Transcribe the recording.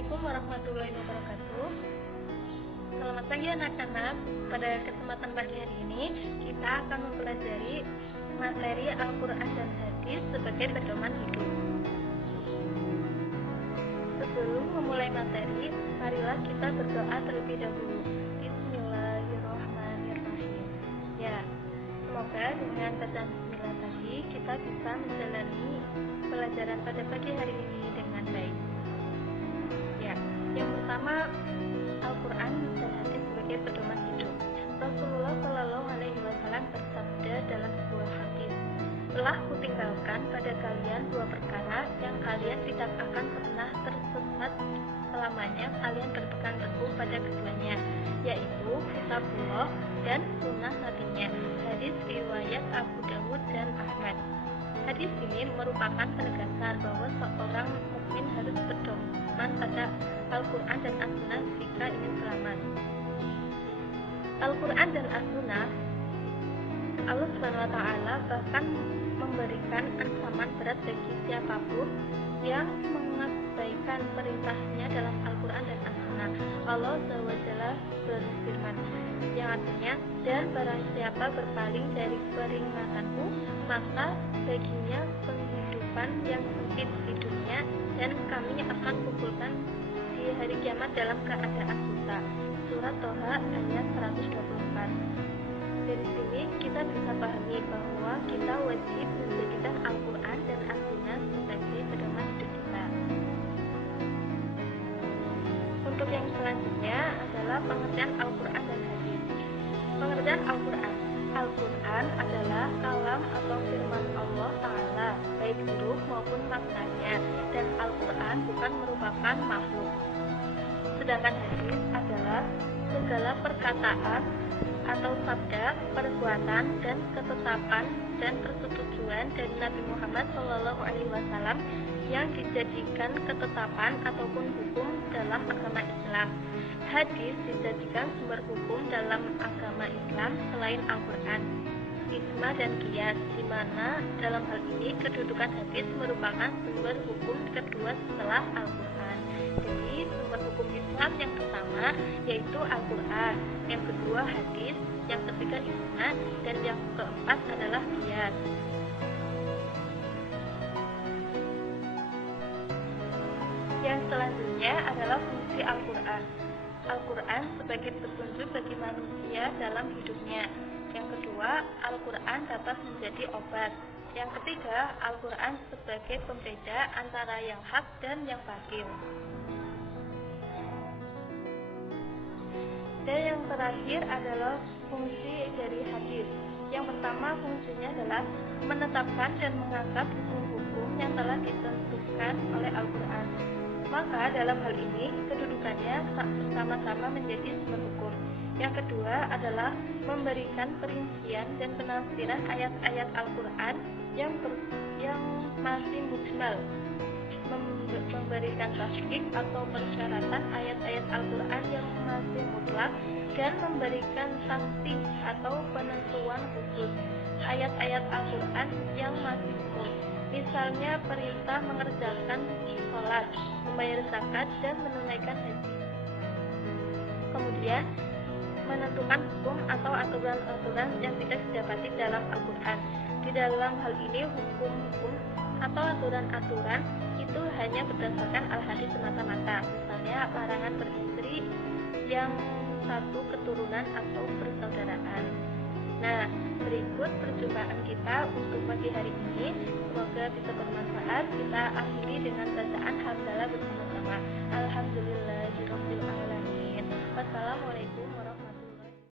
Assalamualaikum warahmatullahi wabarakatuh. Selamat pagi anak-anak. Pada kesempatan pagi hari ini kita akan mempelajari materi Al-Quran dan Hadis sebagai pedoman hidup. Sebelum memulai materi, marilah kita berdoa terlebih dahulu. Bismillahirrahmanirrahim. Ya, semoga dengan bacaan Bismillah tadi kita bisa menjalani pelajaran pada pagi hari ini dengan baik. Ya, yang pertama, Al-Quran dan Hadis sebagai pedoman hidup. Rasulullah Shallallahu Alaihi Wasallam bersabda dalam sebuah hadis, telah kutinggalkan pada kalian dua perkara yang kalian tidak akan pernah tersesat selamanya kalian berpegang teguh pada keduanya, yaitu kitabullah dan sunnah nabinya. Hadis riwayat Abu Dawud dan Ahmad. Hadis ini merupakan penegasan bahwa seorang mukmin harus berpedoman pada Al-Quran dan As-Sunnah jika ingin selamat. Al-Quran dan As-Sunnah, Allah SWT bahkan memberikan ancaman berat bagi siapapun yang mengabaikan perintahnya dalam Al-Quran dan As-Sunnah. Allah SWT berfirman, yang artinya, dan barang siapa berpaling dari peringatanku, maka baginya penghidupan yang sempit di dunia, dan kami akan kumpulkan di hari kiamat dalam keadaan buta. Surat Toha ayat 124. Dari sini kita bisa pahami bahwa kita wajib menjadikan Al-Quran dan As-Sunnah sebagai pedoman hidup kita. Untuk yang selanjutnya adalah pengertian Al-Quran dan Hadis. Pengertian Al-Quran. Al-Quran adalah kalam atau firman Allah Ta'ala, baik huruf maupun maknanya, dan Al-Quran bukan merupakan makhluk. Sedangkan hadis adalah segala perkataan atau sabda, perbuatan, dan ketetapan dan persetujuan dari Nabi Muhammad SAW yang dijadikan ketetapan ataupun hukum dalam agama Islam. Hadis dijadikan sumber hukum dalam agama Islam selain Al-Quran. Ijma dan qiyas, di mana dalam hal ini kedudukan hadis merupakan sumber hukum kedua setelah Al-Quran. Jadi sumber hukum Islam yang pertama yaitu Al-Quran, yang kedua hadis, yang ketiga ijma, dan yang keempat adalah qiyas. Yang selanjutnya adalah fungsi Al-Quran. Al-Quran sebagai petunjuk bagi manusia dalam hidupnya. Yang kedua, Al-Quran dapat menjadi obat. Yang ketiga, Al-Quran sebagai pembeda antara yang hak dan yang batil. Dan yang terakhir adalah fungsi dari hadis. Yang pertama, fungsinya adalah menetapkan dan menganggap hukum-hukum yang telah ditentukan oleh Al-Quran. Maka dalam hal ini kedudukannya bersama-sama menjadi sumber hukum. Yang kedua adalah memberikan perincian dan penafsiran ayat-ayat Al-Quran yang masih mujmal, memberikan tasdid atau persyaratan ayat-ayat Al-Quran yang masih mutlak, dan memberikan sanksi atau penentuan khusus ayat-ayat Al-Quran yang masih umum. Misalnya perintah mengerjakan sholat, membayar zakat, dan menunaikan haji. Kemudian menentukan hukum atau aturan-aturan yang tidak didapati dalam Al-Quran. Di dalam hal ini hukum-hukum atau aturan-aturan itu hanya berdasarkan al-hadis semata-mata. Misalnya larangan beristri yang satu keturunan atau persaudaraan. Nah, berikut perjumpaan kita untuk pagi hari ini. Semoga bisa bermanfaat. Kita akhiri dengan bacaan hamdalah bersama.